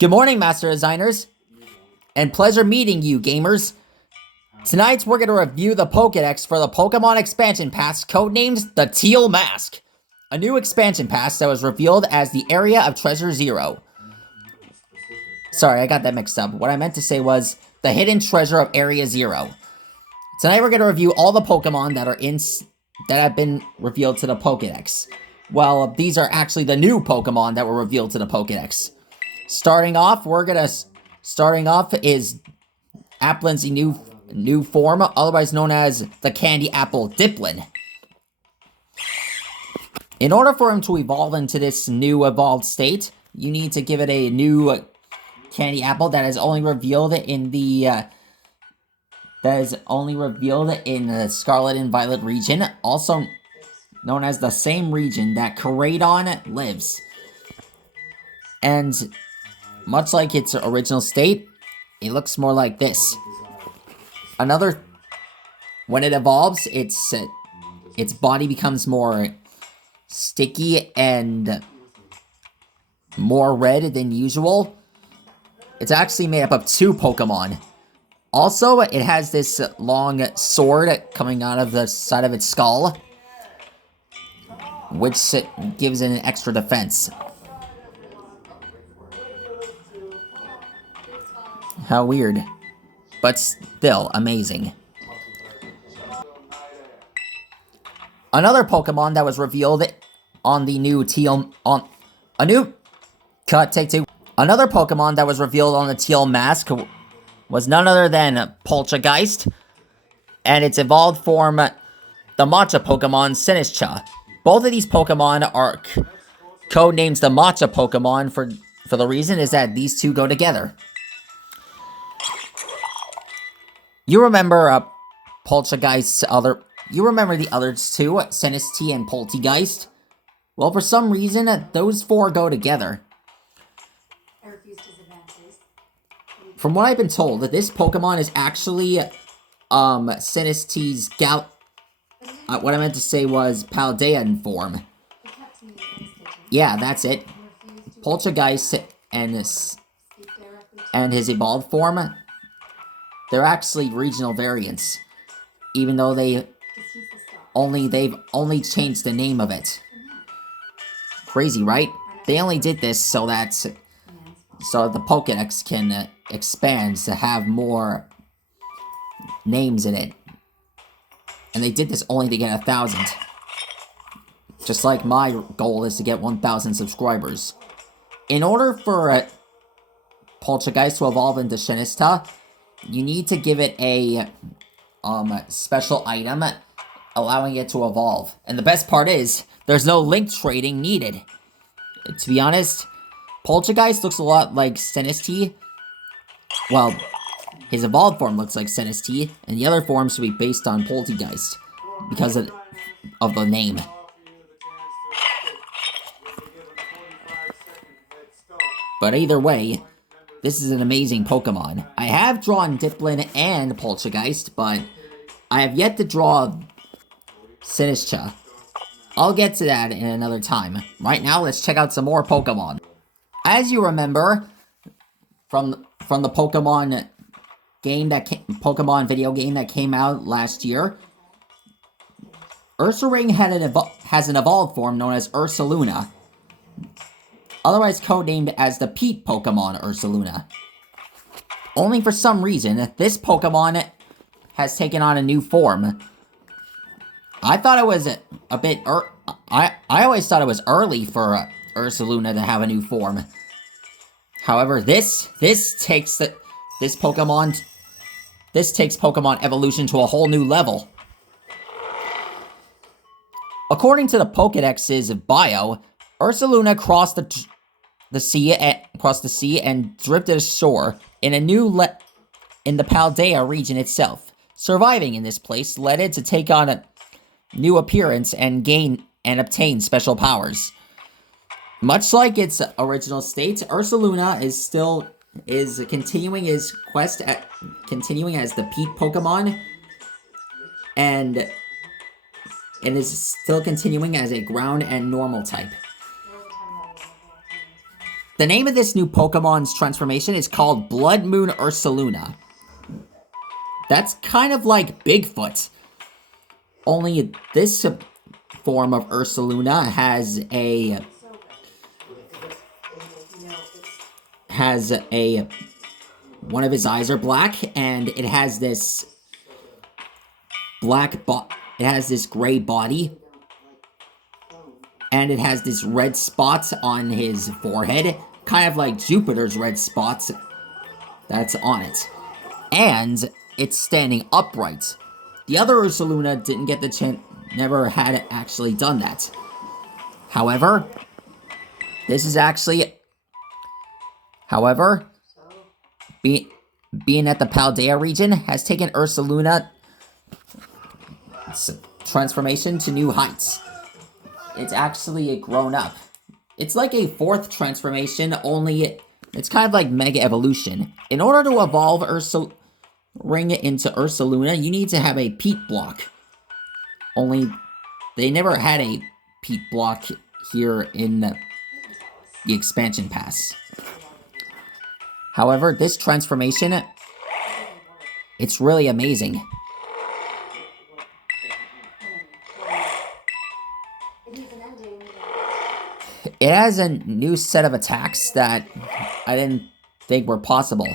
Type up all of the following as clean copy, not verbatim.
Good morning, Master Designers, and pleasure meeting you, gamers. Tonight, we're going to review the Pokedex for the Pokemon Expansion Pass, codenamed the Teal Mask. A new expansion pass that was revealed as the Area of Treasure Zero. Sorry, I got that mixed up. What I meant to say was the Hidden Treasure of Area Zero. Tonight, we're going to review all the Pokemon that have been revealed to the Pokedex. Well, these are actually the new Pokemon that were revealed to the Pokedex. Starting off is Applin's new form, otherwise known as the Candy Apple Diplin. In order for him to evolve into this new evolved state, you need to give it a new Candy Apple that is only revealed in the Scarlet and Violet region, also known as the same region that Koraidon lives. And much like its original state, it looks more like this. When it evolves, its body becomes more sticky and more red than usual. It's actually made up of two Pokemon. Also, it has this long sword coming out of the side of its skull, which gives it an extra defense. How weird, but still amazing. Another Pokemon that was revealed on the new Teal Another Pokemon that was revealed on the Teal Mask was none other than Poltergeist, and its evolved form, the Matcha Pokemon Sinistcha. Both of these Pokemon are codenamed the Matcha Pokemon for the reason is that these two go together. You remember Poltergeist's you remember the others too, Sinistcha and Poltergeist? Well, for some reason, those four go together. From what I've been told, that this Pokemon is actually, Sinistcha's what I meant to say was Paldean form. Yeah, that's it. Poltergeist and his evolved form, they're actually regional variants, even though they've only changed the name of it. Crazy, right? They only did this so the Pokedex can expand to have more names in it. And they did this only to get 1,000. Just like my goal is to get 1,000 subscribers. In order for Poltergeist to evolve into Sinistcha, you need to give it a special item allowing it to evolve. And the best part is, there's no link trading needed. To be honest, Poltergeist looks a lot like Sinistcha. Well, his evolved form looks like Sinistcha, and the other forms should be based on Poltergeist because of the name. But either way, this is an amazing Pokemon. I have drawn Diplin and Poltergeist, but I have yet to draw Sinistcha. I'll get to that in another time. Right now, let's check out some more Pokemon. As you remember, from the Pokemon video game that came out last year, Ursaring has an evolved form known as Ursaluna, otherwise codenamed as the Peat Pokemon Ursaluna. Only for some reason, this Pokemon has taken on a new form. I thought it was a bit I always thought it was early for Ursaluna to have a new form. However, this takes Pokemon evolution to a whole new level. According to the Pokedex's bio, Ursaluna crossed the sea and drifted ashore in the Paldea region itself. Surviving in this place led it to take on a new appearance and obtain special powers. Much like its original state, Ursaluna is continuing his quest continuing as the Peat Pokemon, and is still continuing as a ground and normal type. The name of this new Pokemon's transformation is called Blood Moon Ursaluna. That's kind of like Bigfoot. Only this form of Ursaluna one of his eyes are black, and it has this it has this gray body, and it has this red spot on his forehead, kind of like Jupiter's red spots that's on it. And it's standing upright. The other Ursaluna didn't get the chance, never had actually done that. However, being at the Paldea region has taken Ursaluna's transformation to new heights. It's actually grown up. It's like a fourth transformation, only it's kind of like Mega Evolution. In order to evolve Ring into Ursaluna, you need to have a peat block. Only they never had a peat block here in the expansion pass. However, this transformation, it's really amazing. It has a new set of attacks that I didn't think were possible.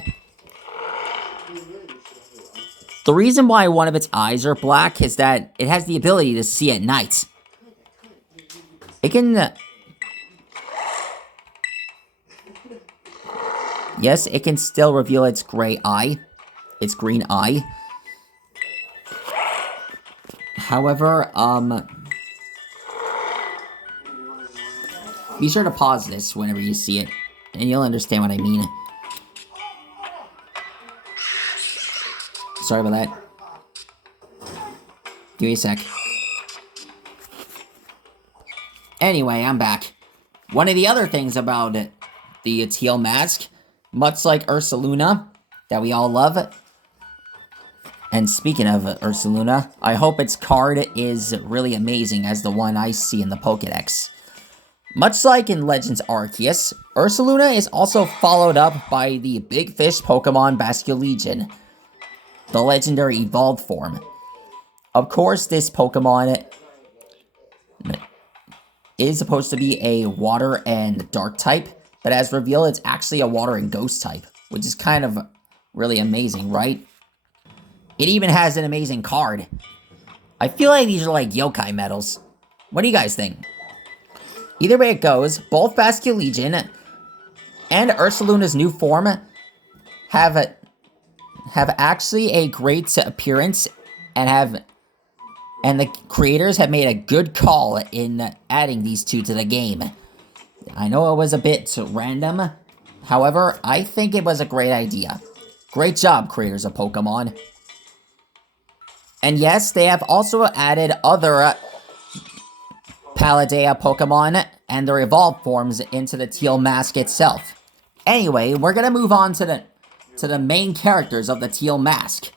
The reason why one of its eyes are black is that it has the ability to see at night. It can... yes, it can still reveal its green eye. However, be sure to pause this whenever you see it, and you'll understand what I mean. Sorry about that. Give me a sec. Anyway, I'm back. One of the other things about the Teal mask, much like Ursaluna, that we all love. And speaking of Ursaluna, I hope its card is really amazing as the one I see in the Pokedex. Much like in Legends Arceus, Ursaluna is also followed up by the Big Fish Pokemon Basculegion, the legendary evolved form. Of course, this Pokemon is supposed to be a water and dark type, but as revealed, it's actually a water and ghost type, which is kind of really amazing, right? It even has an amazing card. I feel like these are like yokai medals. What do you guys think? Either way it goes, both Basculegion and Ursaluna's new form have actually a great appearance, and the creators have made a good call in adding these two to the game. I know it was a bit random, however, I think it was a great idea. Great job, creators of Pokemon. And yes, they have also added other Paldea Pokemon and their evolved forms into the Teal mask itself. Anyway, we're gonna move on to the main characters of the Teal mask,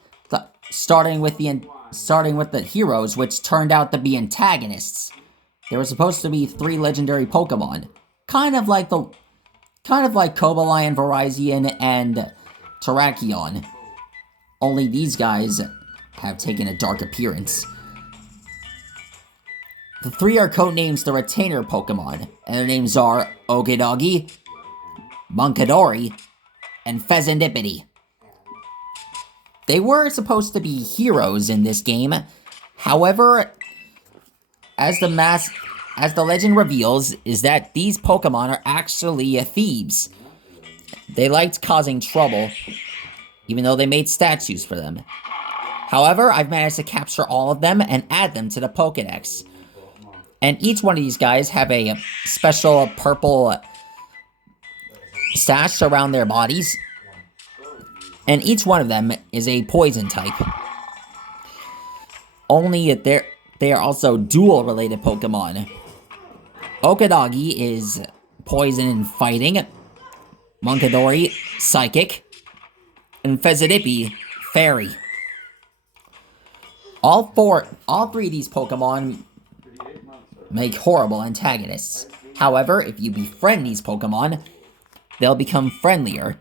starting with the heroes, which turned out to be antagonists. There were supposed to be 3 legendary Pokemon, kind of like Cobalion, Virizion, and Terrakion. Only these guys have taken a dark appearance. The 3 are codenames the Retainer Pokemon, and their names are Okidogi, Munkidori, and Pheasantipity. They were supposed to be heroes in this game. However, as the legend reveals, is that these Pokemon are actually thieves. They liked causing trouble, even though they made statues for them. However, I've managed to capture all of them and add them to the Pokedex. And each one of these guys have a special purple sash around their bodies. And each one of them is a poison type. Only they are also duel-related Pokemon. Okidogi is poison and fighting. Munkidori, psychic. And Pheasantipity, fairy. All 3 of these Pokemon make horrible antagonists. However, if you befriend these Pokemon, they'll become friendlier,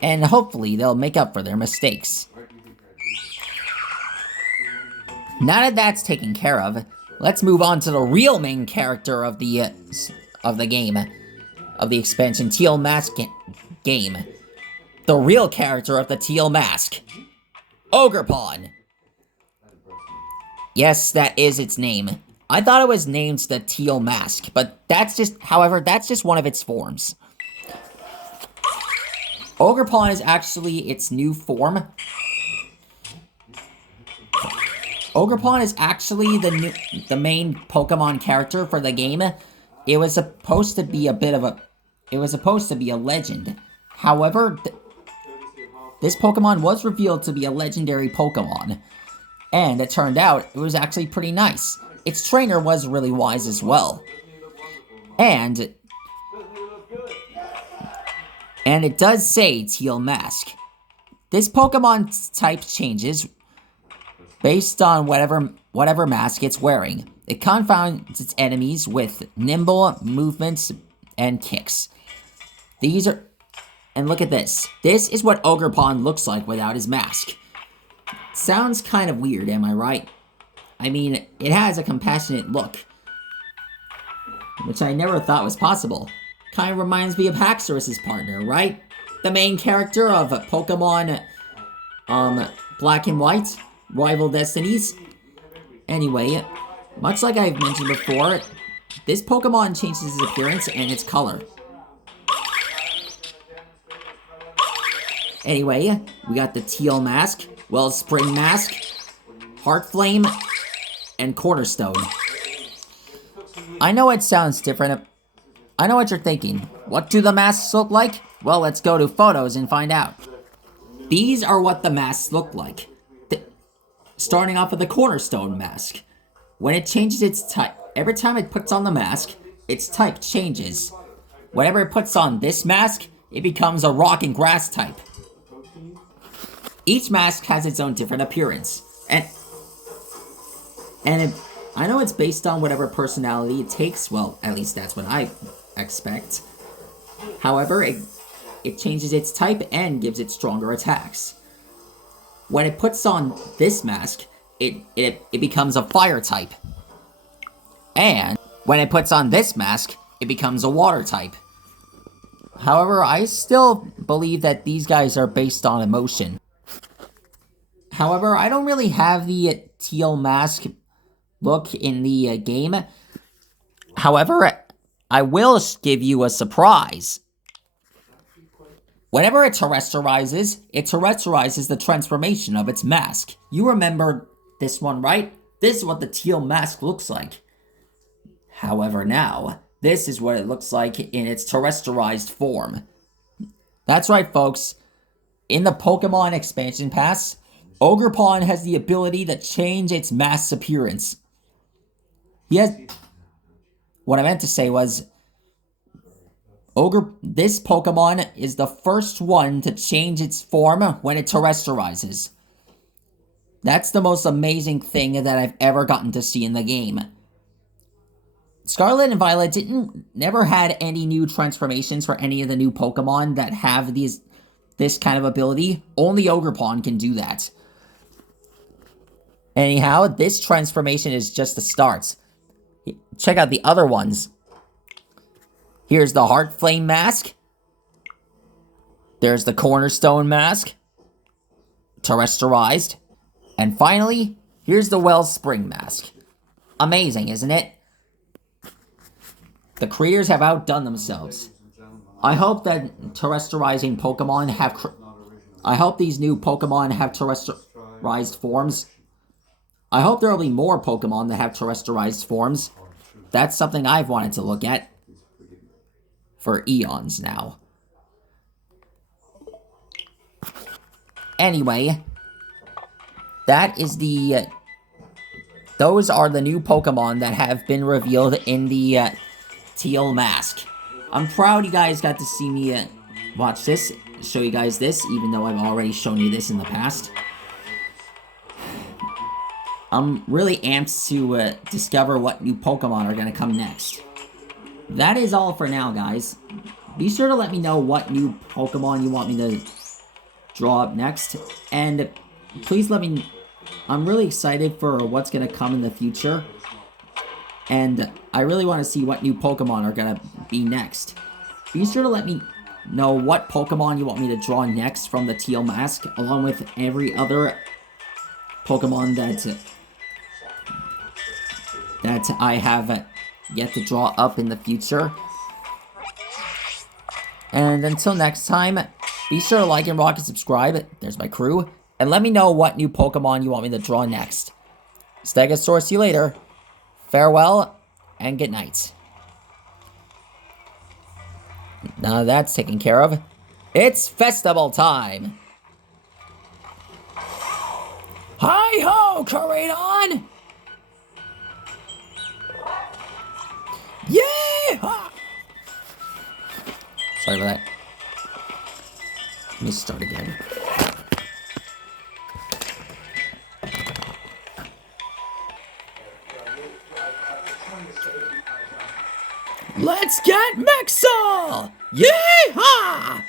and hopefully they'll make up for their mistakes. Now that that's taken care of, let's move on to the real main character of the game, of the expansion Teal Mask game. The real character of the Teal Mask, Ogerpon. Yes, that is its name. I thought it was named the Teal Mask, but that's just one of its forms. Ogerpon is actually its new form. Ogerpon is actually the main Pokemon character for the game. It was supposed to be a legend. However, this Pokemon was revealed to be a legendary Pokemon. And it turned out it was actually pretty nice. Its trainer was really wise as well. And it does say Teal Mask. This Pokemon type changes based on whatever mask it's wearing. It confounds its enemies with nimble movements and kicks. And look at this. This is what Ogerpon looks like without his mask. Sounds kind of weird, am I right? I mean, it has a compassionate look, which I never thought was possible. Kind of reminds me of Haxorus's partner, right? The main character of Pokemon, Black and White, Rival Destinies. Anyway, much like I've mentioned before, this Pokemon changes its appearance and its color. Anyway, we got the Teal Mask, Wellspring Mask, Heart Flame, and Cornerstone. I know it sounds different. I know what you're thinking. What do the masks look like? Well, let's go to photos and find out. These are what the masks look like. Starting off with the Cornerstone Mask. When it changes its type, every time it puts on the mask, its type changes. Whenever it puts on this mask, it becomes a rock and grass type. Each mask has its own different appearance, I know it's based on whatever personality it takes. Well, at least that's what I expect. However, it changes its type and gives it stronger attacks. When it puts on this mask, it becomes a fire type. And when it puts on this mask, it becomes a water type. However, I still believe that these guys are based on emotion. However, I don't really have the Teal Mask look in the game. However, I will give you a surprise. Whenever it terrestrializes the transformation of its mask. You remember this one, right? This is what the Teal Mask looks like. However, now, this is what it looks like in its terrestrialized form. That's right, folks. In the Pokemon Expansion Pass, Ogerpon has the ability to change its mask's appearance. What I meant to say was, this Pokemon is the first one to change its form when it terrestrializes. That's the most amazing thing that I've ever gotten to see in the game. Scarlet and Violet never had any new transformations for any of the new Pokemon that have this kind of ability. Only Ogerpon can do that. Anyhow, this transformation is just the start. Check out the other ones. Here's the Heart Flame Mask. There's the Cornerstone Mask. Terrestrialized. And finally, here's the Wellspring Mask. Amazing, isn't it? The creators have outdone themselves. I hope that terrestrializing Pokemon I hope these new Pokemon have terrestrialized forms. I hope there will be more Pokemon that have terrestrialized forms. That's something I've wanted to look at for eons now. Anyway, that is those are the new Pokemon that have been revealed in the Teal Mask. I'm proud you guys got to see me watch this, show you guys this, even though I've already shown you this in the past. I'm really amped to discover what new Pokemon are going to come next. That is all for now, guys. be sure to let me know what new Pokemon you want me to draw up next. And please let me... I'm really excited for what's going to come in the future. And I really want to see what new Pokemon are going to be next. Be sure to let me know what Pokemon you want me to draw next from the Teal mask, along with every other Pokemon that I have yet to draw up in the future. And until next time, be sure to like and rock and subscribe. There's my crew. And let me know what new Pokemon you want me to draw next. Stegosaurus, see you later. Farewell, and good night. Now that's taken care of. It's festival time! Hi-ho, Koradon! Yeah! Sorry about that. Let me start again. Let's get Mexel! Yeehaw!